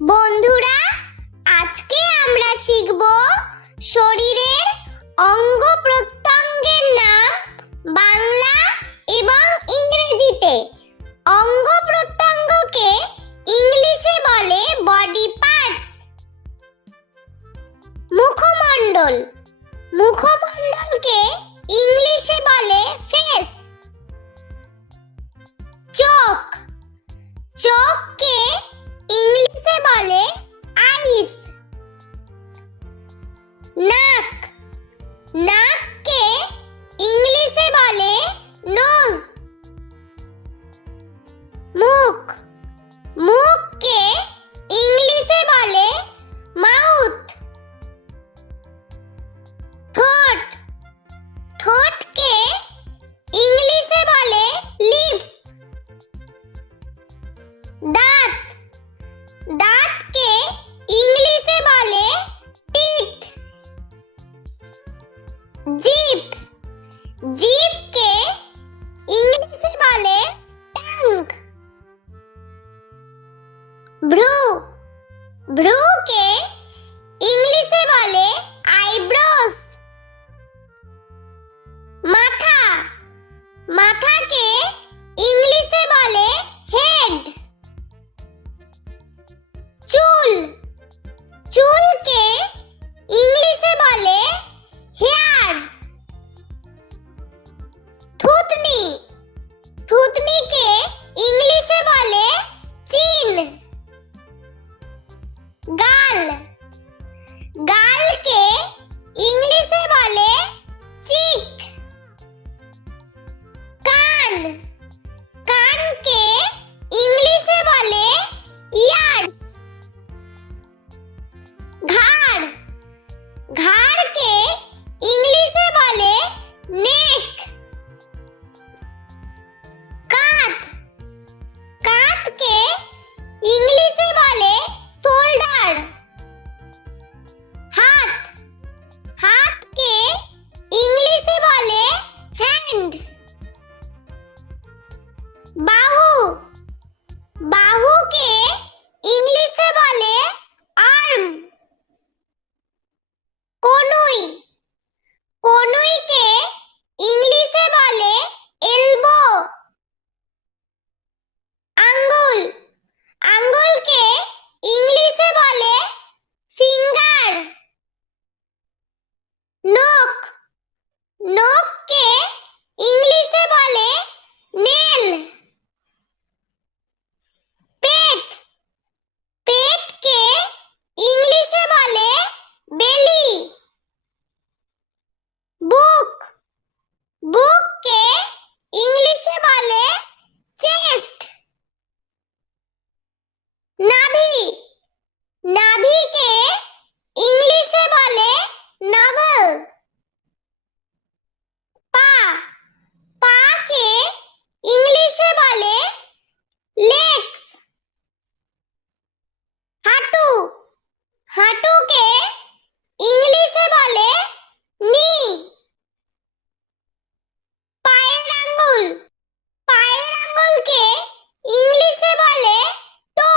বন্ধুরা, আজকে আমরা শিখব শরীরের অঙ্গ প্রত্যঙ্গের নাম বাংলা এবং ইংরেজিতে। অঙ্গ প্রত্যঙ্গকে ইংলিশে বলে বডি পার্টস। মুখমণ্ডল, মুখমণ্ডলকে ইংলিশে বলে ফেস। চোখ, চোখকে ইংলিশে বলে আইস। নাক, নাককে ইংলিশে বলে নোজ। মুখ, মুখকে ইংলিশে বলে মাউথ। ঠোঁট, ঠোঁটকে ইংলিশে বলে লিপস। দাঁত, দাঁতকে ইংলিশে বলে টিথ। জিভ, জিভকে ইংলিশে বলে টাং। ভ্রু, ভ্রুকে ইংলিশে বলে আইব্রোস। মাথা, মাথাকে ইংলিশে বলে হেড। চুল, চুলকে ইংলিশে বলে হেয়ার। থুতনি, থুতনিকে ইংলিশে বলে চিন। গাল, গালকে ইংলিশে বলে চিক। কান, কানকে ইংলিশে বলে ইয়ার্স। ঘাড়, ঘাড়কে ইংলিশে বলে নেক। কাঁধ, কাঁধকে ইংলিশে বলে শোল্ডার। হাত, হাতকে ইংলিশে বলে হ্যান্ড। বাহু, বাহুকে ইংলিশে বলে আর্ম। কনুই, কনুইকে ইংলিশে বলে এলবো। আঙ্গুল, আঙ্গুলকে ইংলিশে বলে ফিঙ্গার। নখ, নখকে ইংলিশে বলে নেল। পেট, পেটকে ইংলিশে বলে বেলি। বুক, বুককে ইংলিশে বলে চেস্ট। নাভি, নাভিকে ইংলিশে বলে নাভেল। পা, পাকে ইংলিশে বলে লেগস। হাঁটু, হাঁটুকে ইংলিশে বলে নি। পায়ের আঙ্গুল, পায়ের আঙ্গুলকে ইংলিশে বলে টো।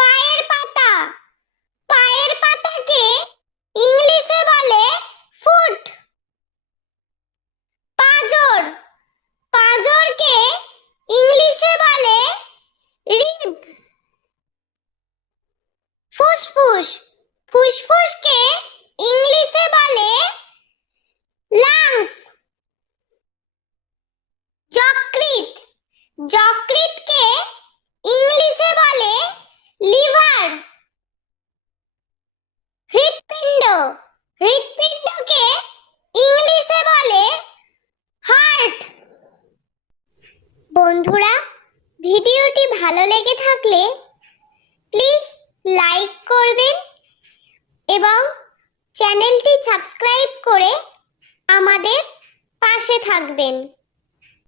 পায়ের পাতা, পায়ের পাতাকে ইংলিশে বলে ফুট। পাঁজর, পাঁজরকে ইংলিশে বলে রিব। ফুসফুস, ফুসফুসকে ইংলিশে বলে লাংস। যকৃৎ, যকৃৎকে ইংলিশে বলে লিভার। হৃৎপিণ্ড, হৃৎপিণ্ডকে ইংলিশে বলে হার্ট। বন্ধুরা, ভিডিওটি ভালো লেগে থাকলে প্লিজ লাইক করবেন এবং চ্যানেলটি সাবস্ক্রাইব করে আমাদের পাশে থাকবেন।